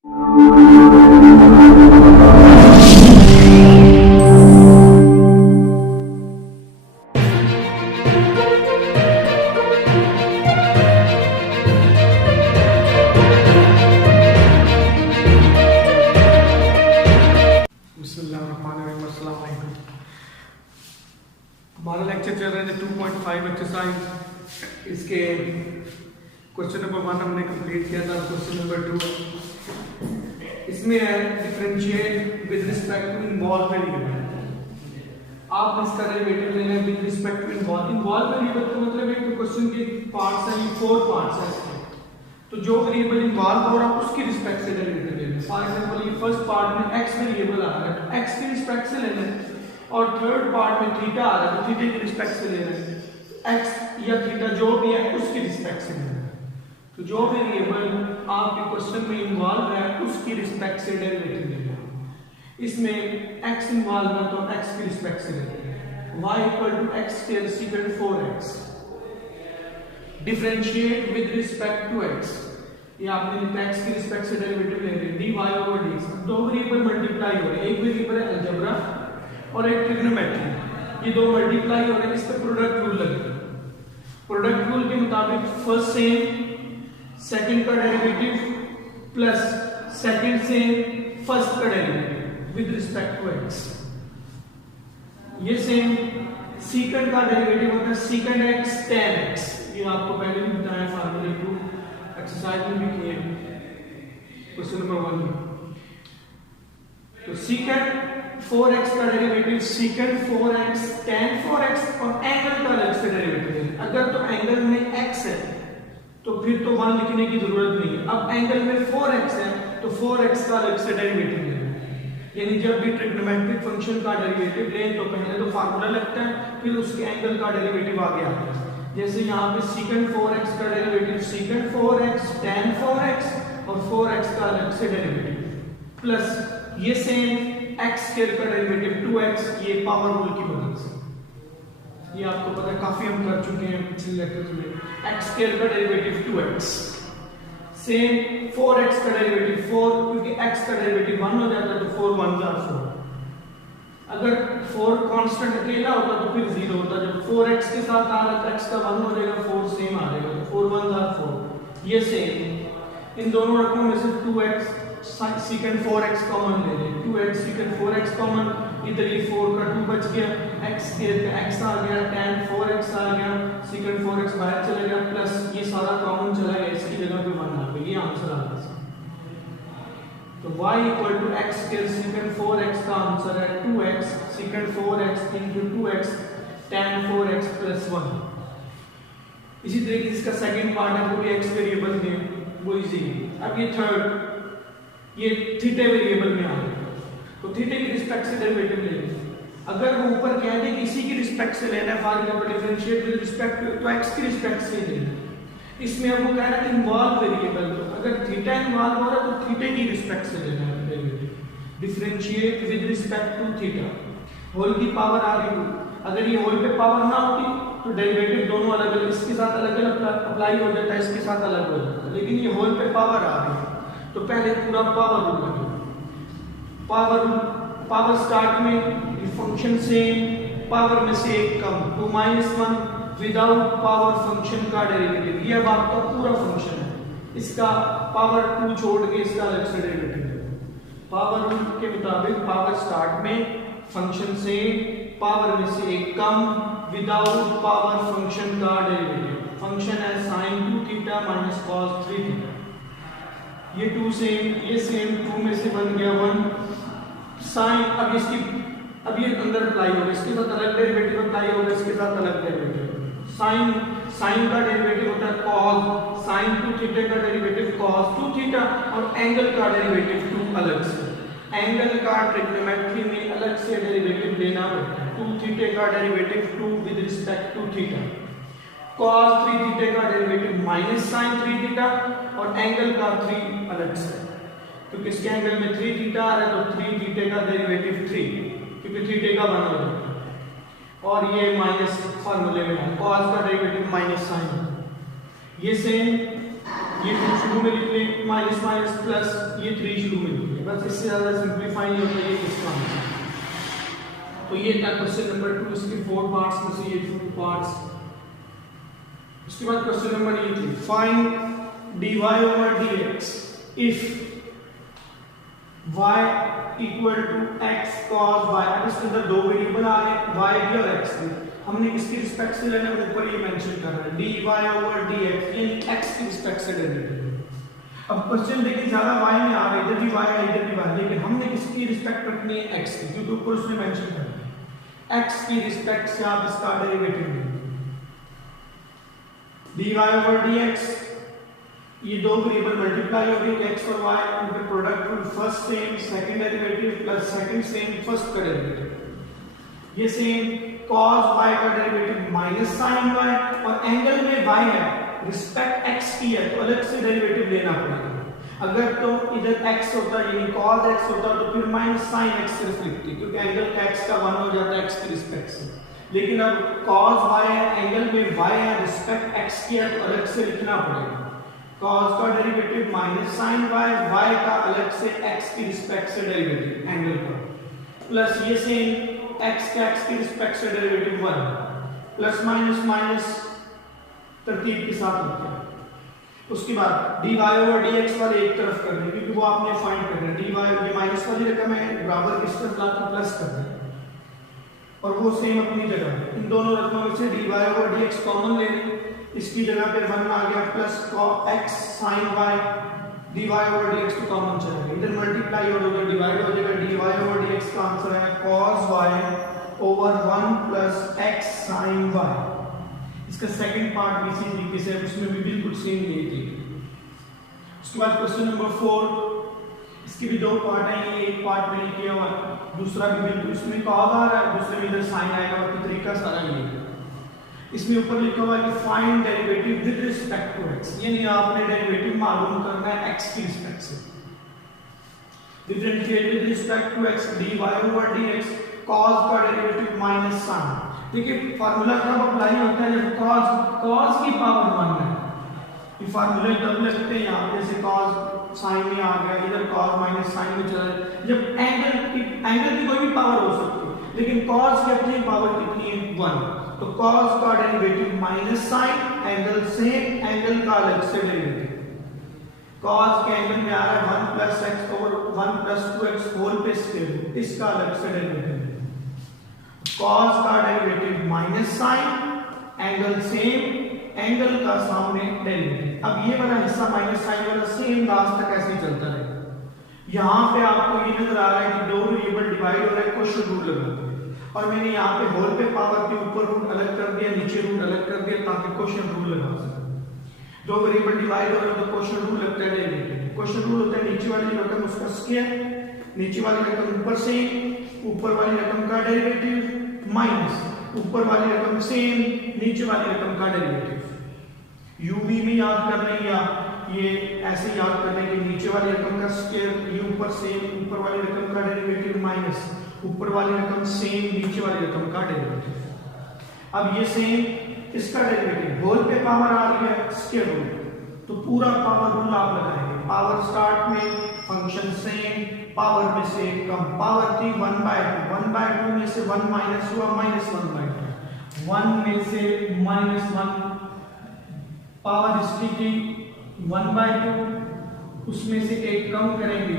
हमारा लेक्चर चल रहा है 2.5 एक्सरसाइज। इसके क्वेश्चन नंबर 1 हमने कंप्लीट किया था। क्वेश्चन नंबर 2 इसमें है differentiate with respect to involve variable. आप इसका डेरिवेटिव लेना है with respect to involve variable का मतलब है कि क्वेश्चन के पार्ट्स हैं, 4 पार्ट्स हैं इसके। तो जो वेरिएबल इन्वॉल्व हो रहा है उसकी रिस्पेक्ट से डेरिवेटिव लेना है। फॉर एग्जांपल ये फर्स्ट पार्ट में x वेरिएबल आ रहा है तो x की रिस्पेक्ट से लेना है, और थर्ड पार्ट में थीटा आ रहा है तो थीटा की रिस्पेक्ट से ले रहे हैं। x या थीटा जो भी है उसकी रिस्पेक्ट से ले रहे हैं। तो जो वेरिएबल आपके क्वेश्चन में इन्वॉल्व है उसकी रिस्पेक्ट से डेरिवेटिव लेना है। इसमें x इन्वॉल्व है तो x की रिस्पेक्ट से लेते हैं। y = x square second 4x differentiate with respect to x। ये आपने लिखा x की रिस्पेक्ट से डेरिवेटिव ले रहे हैं dy/dx। दो वेरिएबल मल्टीप्लाई हो रहे हैं, एक वेरिएबल है अलजेब्रा और एक ट्रिग्नोमेट्री। ये दो मल्टीप्लाई हो रहे हैं, इस पे प्रोडक्ट रूल लगेगा। प्रोडक्ट रूल के मुताबिक फर्स्ट सेम सेकंड का derivative plus second same first का derivative with respect to x। ये सेम सेकंड का डेरिवेटिव होता है सेकंड x tan x। ये आपको पहले भी बताया, फार्मूले को एक्सरसाइज में भी किए क्वेश्चन नंबर 1 में। तो सेकंड 4x का derivative second 4x tan 4x और एंगल का अलग से डेरिवेटिव है। अगर तो एंगल में x है तो फिर तो 1 लिखने की जरूरत नहीं है। अब एंगल में 4x है तो 4x का अलग से डेरिवेटिव लेना है। यानी जब भी ट्रिग्नोमेट्रिक फंक्शन का डेरिवेटिव लें तो पहले तो फार्मूला लगता है, फिर उसके एंगल का डेरिवेटिव आगे आता है। जैसे यहाँ पे सेकंड 4x का derivative second 4x tan 4x और 4x का अलग से डेरिवेटिव प्लस ये सेम x स्क्वायर का डेरिवेटिव 2x, ये पावर रूल की मदद से। ये आपको पता है, काफी हम कर चुके हैं पिछले लेक्चर में। x स्क्वायर का डेरिवेटिव 2x सेम 4x का डेरिवेटिव 4, क्योंकि x का डेरिवेटिव 1 हो जाता है तो 4 1 are 4। अगर 4 कांस्टेंट अकेला होता तो फिर 0 होता। जब 4x के साथ आ रहा है x का 1 हो जाएगा, 4 सेम आ जाएगा तो 4 1 are 4। ये सेम इन दोनों रकमों में से 2x सेकंड 4x कॉमन ले लें। 2x सेकंड 4x कॉमन, इधर ये 4 का 2 बच गया, x स्क्वायर का x आ गया, tan 4x आ गया, सेकंड 4x बाहर चला गया, प्लस ये सारा कॉमन चला गया, इसकी जगह पे 1 आ गया। ये आंसर आ गया। तो y = x square second 4x का आंसर है 2x second 4x * 2x tan 4x + 1। इसी तरीके से इसका सेकंड पार्ट है, वो भी x वेरिएबल में, वो इजी। अब ये थर्ड, ये थीटा वेरिएबल में आ गया तो थीटा की रिस्पेक्ट से डेरिवेटिव ले लें। अगर वो ऊपर कह दे कि इसी की रिस्पेक्ट से लेना है, for example differentiate with respect to, तो x की रिस्पेक्ट से लेना है। इसमें अब वो कह रहा है इन्वॉल्व वेरिएबल, तो अगर थीटा इन्वॉल्व हो रहा है तो थीटा की रिस्पेक्ट से लेना है derivative. Differentiate with respect to theta, whole की पावर आ रही है। अगर ये होल पे पावर ना होती तो डेरिवेटिव दोनों अलग अलग, इसके साथ अलग अलग अप्लाई हो जाता है, इसके साथ अलग हो जाता है। लेकिन ये होल पे पावर आ रही है तो पहले पूरा पावर रूल लगेगा। पावर स्टार्ट में फंक्शन सेम, पावर में से एक कम, 2 - 1 विदाउट पावर फंक्शन का डेरिवेटिव। ये अब आपका पूरा फंक्शन है, इसका पावर 2 छोड़ के इसका अलग से डेरिवेटिव है। पावर रूल के मुताबिक पावर स्टार्ट में फंक्शन सेम, पावर में से एक कम, विदाउट पावर फंक्शन का डेरिवेटिव। फंक्शन है sin 2θ - cos 3θ। ये 2 सेम, ये सेम, 2 में से बन गया 1 sin। अब इसकी, अब ये अंदर अप्लाई होगा, इसके साथ अलग डेरिवेटिव अप्लाई होगा, इसके साथ अलग डेरिवेटिव। sin का डेरिवेटिव होता है cos, sin 2θ का डेरिवेटिव cos 2θ और एंगल का डेरिवेटिव 2 अलग से। एंगल का ट्रिग्नोमेट्री में अलग से डेरिवेटिव लेना होता है। 2θ का derivative 2 with respect to theta, cos 3θ का डेरिवेटिव -sin 3θ और एंगल का 3 अलग से, क्योंकि इसके एंगल में 3θ आ रहा है तो 3θ का डेरिवेटिव 3, क्योंकि थीटा का 1 हो जाता है। और ये माइनस फार्मूले में है, cos का डेरिवेटिव -sin। ये सेम ये 2 शुरू में लिख लें, माइनस माइनस प्लस, ये 3 शुरू में लिख लें, बस इससे ज़्यादा सिंप्लीफाई नहीं होता, ये इसका आंसर। तो ये था क्वेश्चन नंबर 2, इसके 4 पार्ट्स में से ये 2 पार्ट्स। उसके बाद क्वेश्चन नंबर 8 है, find dy over dx if y equal to x cos y। अब इसके अंदर दो वेरिएबल आ रहे हैं, y भी और x भी। हमने किसकी रिस्पेक्ट से लेना है, ऊपर ये मेंशन कर रहा है dy over dx, यानी x की रिस्पेक्ट से डेरिवेटिव। अब क्वेश्चन देखिए ज्यादा y में आ रहा है, इधर भी y है इधर भी y, लेकिन हमने किसकी रिस्पेक्ट रखनी है, x की, क्योंकि ऊपर उसने मेंशन कर दिया x की रिस्पेक्ट से आप इसका डेरिवेटिव लेंगे। dy over dx, ये दो वेरिएबल मल्टीप्लाई हो गए x और y, उनके product rule first same second derivative plus second same first का डेरिवेटिव। ये सेम cos y का डेरिवेटिव माइनस sin y, और एंगल में y है, रिस्पेक्ट x की है, तो अलग से डेरिवेटिव लेना पड़ेगा। अगर तो इधर x होता यानी cos x होता तो फिर माइनस sin x सिर्फ लिखते, क्योंकि एंगल का x का 1 हो जाता है x की रिस्पेक्ट से। लेकिन अब cos y है, एंगल में y है, रिस्पेक्ट x की है, तो अलग से लिखना पड़ेगा। cos का derivative minus sin y, y का अलग से x की रिस्पेक्ट से डेरिवेटिव एंगल का, प्लस ये सेम x का x की रिस्पेक्ट से डेरिवेटिव 1, प्लस माइनस माइनस तरतीब के साथ लिखते हैं। उसके बाद dy over dx वाले एक तरफ कर दें, क्योंकि वो आपने फाइंड करना है। dy ये माइनस वाली रकम है, बराबर इस तरफ लाकर प्लस कर दें, और वो सेम अपनी जगह है। इन दोनों रकमों में से dy over dx कॉमन ले लें, इसकी जगह पे 1 आ गया, plus x sin y, dy over dx तो कॉमन चलेगा, इधर मल्टीप्लाई और उधर डिवाइड हो जाएगा। dy over dx का आंसर है cos y over 1 plus x sin y। इसका सेकंड पार्ट भी इसी तरीके से है, उसमें भी बिल्कुल सेम यही थी। उसके बाद क्वेश्चन नंबर 4, इसके भी दो पार्ट हैं, ये एक पार्ट में किया हुआ, दूसरा भी बिल्कुल इसमें cos आ रहा है, दूसरे में इधर sin आएगा, और तरीका सारा ये है। इसमें ऊपर लिखा हुआ है कि find derivative with respect to x, यानी आपने डेरिवेटिव मालूम करना है x की रिस्पेक्ट से। Differentiate with respect to x dy over dx, cos का डेरिवेटिव माइनस sin। देखिए फार्मूला कब अप्लाई होता है, जब cos की पावर 1 है। ये फार्मूले तब लगते हैं, यहाँ पे जैसे cos sin में आ गया, इधर cos माइनस sin में चला जाए, जब एंगल की कोई भी पावर हो सकती है, लेकिन cos की अपनी पावर कितनी है, 1। तो cos का derivative minus sin, angle same, angle का अलग से डेरिवेटिव। cos के एंगल में आ रहा है 1 plus x over 1 plus 2x whole पे स्क्वायर, इसका अलग से डेरिवेटिव। cos का derivative minus sin, angle same, angle का सामने डेरिवेटिव। अब ये वाला हिस्सा माइनस sin वाला सेम लास्ट तक ऐसे ही चलता रहेगा। यहाँ पे आपको ये नजर आ रहा है कि दो वेरिएबल डिवाइड हो रहा है, क्वेश्चन रूल लगाते हैं, और मैंने यहाँ पे होल पे पावर के ऊपर रूट अलग कर दिया, नीचे रूट अलग कर दिया, ताकि क्वेश्चन रूल लगा सके। दो वेरिएबल डिवाइड हो रहे हैं तो क्वेश्चन रूल लगता है डेरिवेटिव। क्वेश्चन रूल होता है नीचे वाली रकम उसका स्क्वायर, नीचे वाली रकम ऊपर से, ऊपर वाली रकम का डेरिवेटिव माइनस ऊपर वाली रकम सेम, नीचे वाली रकम का डेरिवेटिव। यूवी में याद कर लें, या ये ऐसे याद कर लें कि नीचे वाली रकम का स्क्वायर, ये ऊपर सेम, ऊपर वाली रकम का डेरिवेटिव माइनस ऊपर वाली रकम सेम, नीचे वाली रकम का डेरिवेटिव। अब ये सेम, इसका डेरिवेटिव होल पे पावर आ रही है स्क्वायर रूट, तो पूरा पावर रूल आप लगाएंगे। पावर स्टार्ट में फंक्शन सेम, पावर में से कम, पावर थी 1/2, 1/2 में से 1 माइनस हुआ -1/2, 1 में से -1, पावर हिस्ट्री की 1/2, उसमें से एक कम करेंगे,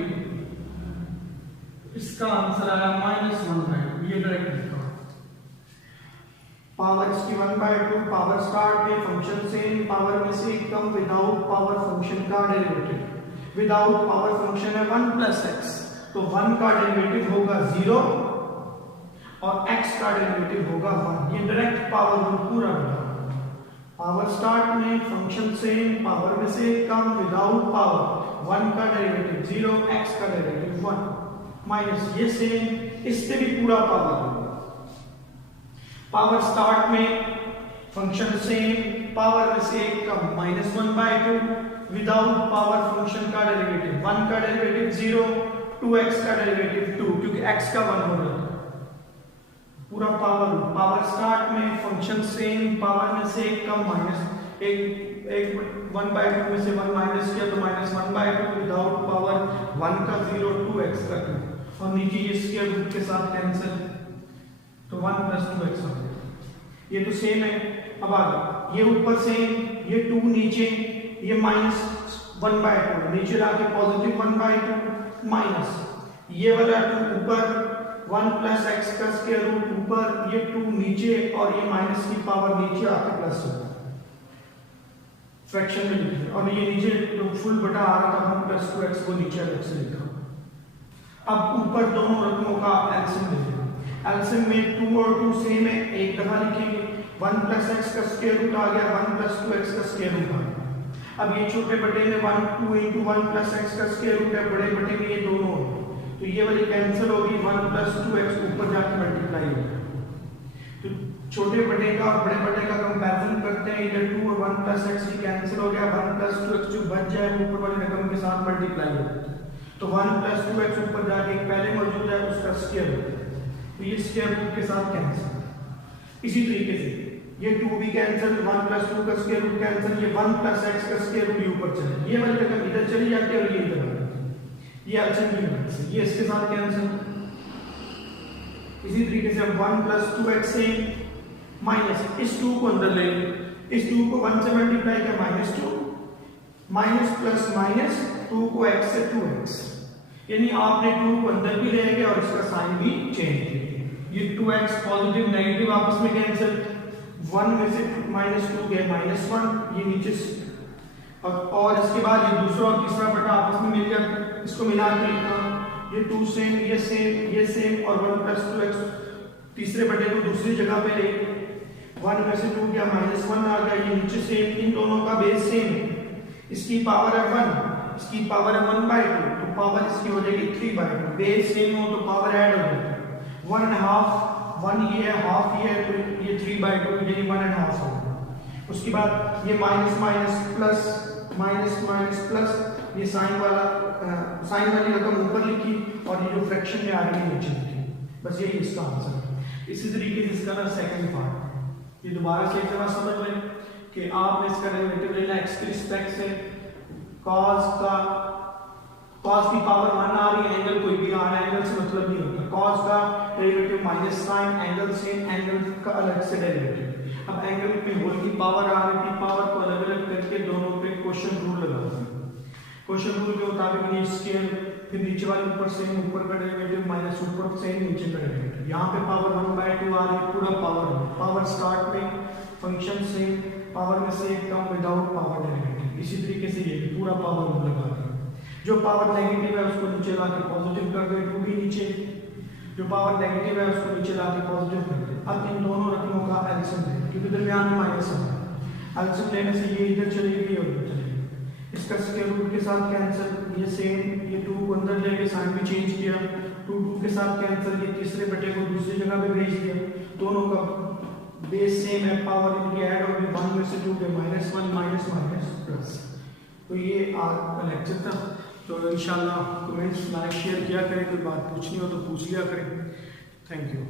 इसका आंसर आया -1/2। ये डायरेक्ट लिखा पावर इसकी 1/2, पावर स्टार्ट में फंक्शन सेम, पावर में से कम, विदाउट पावर फंक्शन का डेरिवेटिव, विदाउट पावर फंक्शन है 1 plus x, तो 1 का डेरिवेटिव होगा 0 और x का डेरिवेटिव होगा 1। ये डायरेक्ट पावर रूल पूरा बता। पावर स्टार्ट में फंक्शन सेम, पावर में से कम, विदाउट पावर 1 का डेरिवेटिव 0, x का डेरिवेटिव 1, माइनस ये सेम, इससे भी पूरा पावर होगा। पावर स्टार्ट में फंक्शन सेम, पावर में से एक कम, -1/2, विदाउट पावर फंक्शन का डेरिवेटिव 1 का डेरिवेटिव 0, 2x का डेरिवेटिव 2, क्योंकि x का 1 हो रहा था। पूरा पावर स्टार्ट में फंक्शन सेम, पावर में से एक कम, माइनस एक एक 1/2 में से 1 माइनस किया तो -1/2 विदाउट पावर 1 का 0 2x का 2 और नीचे ये स्क्वायर रूट के साथ कैंसिल तो 1 + 2x हो गया। ये तो सेम है। अब आगे ये ऊपर सेम, ये 2 नीचे, ये -1/2 नीचे लाके पॉजिटिव 1/2 माइनस ये वाला 2 ऊपर 1 + x का स्क्वायर रूट ऊपर, ये 2 नीचे और ये माइनस की पावर नीचे आके प्लस होगा। फ्रैक्शन में लिखा और ये नीचे जो फुल बटा आ रहा था 1 + 2x वो नीचे अलग से लिखा। अब ऊपर दोनों रकमों का एलसीएम लिखेंगे। एलसीएम में 2 और 2 सेम है, एक दफा लिखेंगे। 1 + x का स्क्वायर रूट आ गया, 1 + 2x का स्क्वायर रूट आ गया। अब ये छोटे बटे में 1 2 × 1 + x का स्क्वायर रूट है, बड़े बटे में ये दोनों है तो ये वाली कैंसिल होगी, 1 + 2x ऊपर जाके मल्टीप्लाई होगा। तो छोटे बटे का और बड़े बटे का कंपैरिजन करते हैं, इधर 2 और 1 + x ये कैंसिल हो गया, 1 + 2x जो बच जाए वो ऊपर वाली रकम के साथ मल्टीप्लाई होगा। तो 1 + 2x ऊपर जाके पहले मौजूद है उसका स्क्वायर रूट, तो ये स्क्वायर रूट के साथ कैंसिल। इसी तरीके से ये 2 भी कैंसिल, 1 + 2 का स्क्वायर रूट कैंसिल, ये 1 + x का स्क्वायर रूट ऊपर चले, ये वाली रकम इधर चली जाती है और ये इधर ये एलसीएम की मदद से ये इसके साथ कैंसिल। इसी तरीके से हम 1 + 2x से माइनस इस 2 को अंदर ले, इस 2 को 1 से मल्टीप्लाई किया -2 माइनस प्लस माइनस 2 को x से 2x, यानी आपने 2 को अंदर भी ले गए और इसका साइन भी चेंज किया। ये 2x पॉजिटिव नेगेटिव आपस में कैंसिल, 1 में से -2 गए -1, ये नीचे और इसके बाद ये दूसरा और तीसरा बटा आपस में मिल गया, इसको मिला के लिखा, ये 2 सेम, ये सेम, ये सेम और 1 + 2x तीसरे बटे को दूसरी जगह पे ले, 1 में से 2 गया -1 आ गया, ये नीचे सेम, इन दोनों का बेस सेम, इसकी पावर है 1, इसकी पावर है 1/2 तो पावर इसकी हो जाएगी 3/2, बेस सेम हो तो पावर ऐड हो जाएगी 1.5, 1 ये है, हाफ ये है, तो ये 3/2 यानी 1.5 होगा। उसके बाद ये माइनस प्लस माइनस प्लस, ये साइन वाली रकम ऊपर लिखी और ये जो फ्रैक्शन में आ रही है नीचे लिखी। बस यही इसका आंसर है। इसी तरीके से इसका ना सेकंड पार्ट, ये दोबारा से एक दफा समझ लें कि आपने इसका डेरिवेटिव लेना x के रिस्पेक्ट से, cos की पावर 1 आ रही है, एंगल कोई भी आ रहा है, एंगल से मतलब नहीं होता। cos का derivative minus sine, angle same, angle का अलग से डेरिवेटिव। अब एंगल पे होल की पावर आ रही है, पावर को अलग अलग करके दोनों पे क्वोशिएंट रूल लगाते हैं। क्वोशिएंट रूल के मुताबिक ये स्केल, फिर नीचे वाले ऊपर सेम, ऊपर का डेरिवेटिव माइनस ऊपर सेम, नीचे का डेरिवेटिव। यहाँ पे पावर 1/2 आ रही है, पूरा पावर स्टार्ट में फंक्शन सेम, पावर में से एक कम विदाउट पावर डेरिवेटिव। इसी तरीके से ये भी पूरा पावर रूल लगा दिया। जो पावर नेगेटिव है उसको नीचे लाके पॉजिटिव कर दे, 2 भी नीचे, जो पावर नेगेटिव है उसको नीचे लाके पॉजिटिव कर दे। अब इन दोनों रकमों का एलसीएम लें, क्योंकि दरमियान में माइनस है, एलसीएम लेने से ये इधर चली गई और इधर चली गई, इसका स्क्वायर रूट के साथ कैंसिल, ये सेम, ये 2 को अंदर लेके साइन भी चेंज किया, 2 के साथ कैंसिल, ये तीसरे बटे को दूसरी जगह पे भेज दिया, दोनों का बेस सेम है, पावर इनकी ऐड होगी, 1 में से 2 के -1 माइनस प्लस। तो ये आज का लेक्चर था। तो इंशाल्लाह कमेंट्स लाइक शेयर किया करें, कोई बात पूछनी हो तो पूछ लिया करें। Thank you.